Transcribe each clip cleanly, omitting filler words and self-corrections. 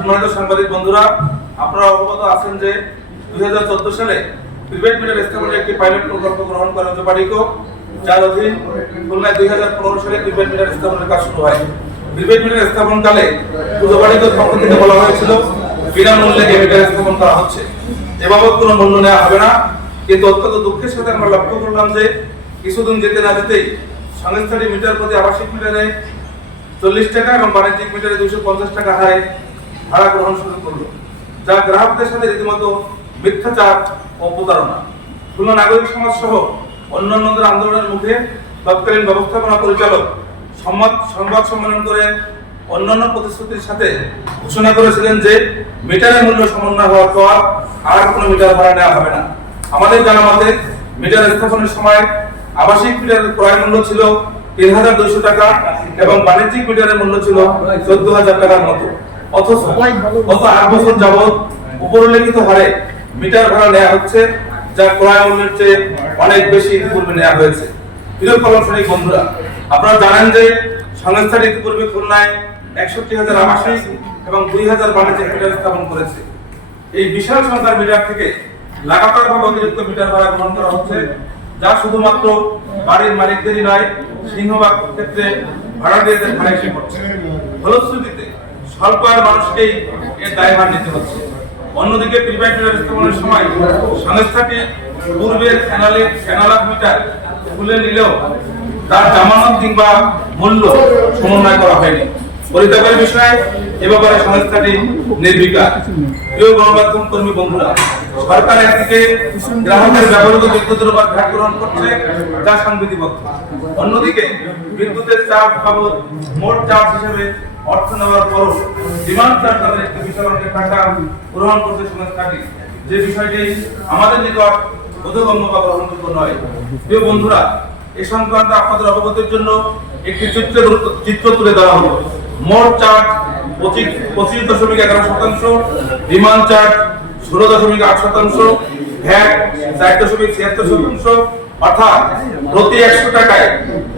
সম্মানিত সাংবাদিক বন্ধুরা, আপনারা অবগত আছেন যে 2014 সালে প্রিপেড মিটার স্থাপনের একটি পাইলট প্রকল্প গ্রহণ করে জোপাডিকো, যার অধীন খুলনায় 2015 সালে প্রিপেড মিটার স্থাপনের কাজ শুরু হয়। প্রিপেড মিটার স্থাপনকালে জোপাডিকোর পক্ষ থেকে বলা হয়েছিল বিনামূল্যে এই মিটার স্থাপন করা হচ্ছে, এ বাবদ কোনো মূল্য নেওয়া হবে না। কিন্তু অত্যন্ত দুঃখের সাথে আমরা লক্ষ্য করলাম যে কিছুদিন যেতে না যেতেই সংস্থাটি মিটার প্রতি আবাসিক মিটারে 40 টাকা এবং বাণিজ্যিক মিটারে 250 টাকা হারে ভাড়া গ্রহণ শুরু করলো, যা গ্রাহকদের সাথে রীতিমতো মিথ্যাচার ও প্রতারণা। খুলনা নাগরিক সমাজ সহ অন্যান্যদের আন্দোলনের মুখে তৎকালীন ব্যবস্থাপনা পরিচালক সংবাদ সম্মেলন করে অন্যান্য প্রতিশ্রুতির সাথে ঘোষণা করেছিলেন যে মিটারের মূল্য সমন্বয় হওয়ার পর আর কোনো মিটার ভাড়া নেওয়া হবে না। আমাদের জানা মতে মিটার স্থাপনের সময় আবাসিক মিটারের ক্রয় মূল্য ছিল ৩,২০০ টাকা এবং বাণিজ্যিক মিটারের মূল্য ছিল ১৪,০০০ টাকার মতো। অথচ গত ৮ বছর যাবৎ উপরোল্লিখিত হারে মিটার ভাড়া নেওয়া হচ্ছে, যা ক্রয় মূল্যের চেয়ে অনেক বেশি পূর্বে নেওয়া হয়েছে। প্রিয় প্রবাসী বন্ধুরা, আপনারা জানেন যে সংস্থাটি ইতিপূর্বে খুলনায় ৬১,০০০ আবাসিক এবং ২,০০০ বাণিজ্যিক মিটার স্থাপন করেছে। এই বিশাল সংখ্যার মিটার থেকে লাগাতারভাবে অতিরিক্ত মিটার ভাড়া গ্রহণ করা হচ্ছে, যা শুধুমাত্র বাড়ির মালিকদেরই নয়, সিংহভাগ ক্ষেত্রে ভাড়াটিয়াদের ঘাড়ে এসে পড়ছে। ফলশ্রুতিতে স্বল্প আয়ের মানুষকেই এর দায়ভার নিতে হচ্ছে। অন্যদিকে প্রিপেড মিটার স্থাপনের সময় সংস্থাটি পূর্বের অ্যানালগ মিটার খুলে নিলেও তার জামানত কিংবা মূল্য সমন্বয় করা হয়নি। পরিতাপের বিষয়, এ ব্যাপারে সংস্থাটি নির্বিকার। প্রিয় গণমাধ্যম কর্মী বন্ধুরা, সরকার একদিকে গ্রাহকের ব্যবহৃত বিদ্যুতের উপর ভ্যাট গ্রহণ করছে, যা সংবিধিবদ্ধ। অন্যদিকে বিদ্যুতের চার্জ বাবদ মোট চার্জ হিসেবে অর্থ নেওয়ার পরও ডিমান্ড চার্জ নামের একটি বিশাল অঙ্কের টাকা গ্রহণ করছে সংস্থাটি, যে বিষয়টি আমাদের নিকট বোধগম্য বা গ্রহণযোগ্য নয়। প্রিয় বন্ধুরা, এ সংক্রান্ত আপনাদের অবগতির জন্য একটি চিত্র তুলে ধরা হলো। মোট চার্জ 25.11%, ডিমান্ড চার্জ 16.8%, ভ্যাট 4.76%, অর্থাৎ প্রতি 100 টাকায়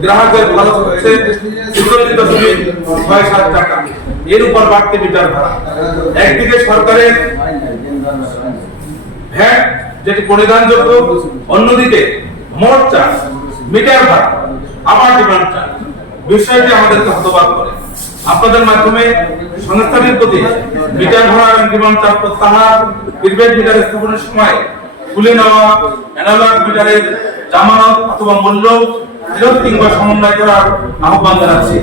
গ্রাহকের খরচ হচ্ছে 44.67 টাকা। এর উপর বাড়তি মিটার ভাড়া। একদিকে সরকারের ভ্যাট যেটি পরিধানযোগ্য, অন্যদিকে মোট চার্জ, মিটার ভাড়া, আবার ডিমান্ড চার্জ। বিষয়টি আমাদেরকে হতবাক করে। আপনাদের মাধ্যমে সংস্থাটির প্রতি মিটার ভাড়া এবং ডিমান্ড চার্জ প্রত্যাহার, প্রিপেড মিটার স্থাপনের সময় খুলে নেওয়া অ্যানালগ মিটারের জামানত অথবা মূল্য ফেরত কিংবা সমন্বয় করার আহ্বান জানাচ্ছি।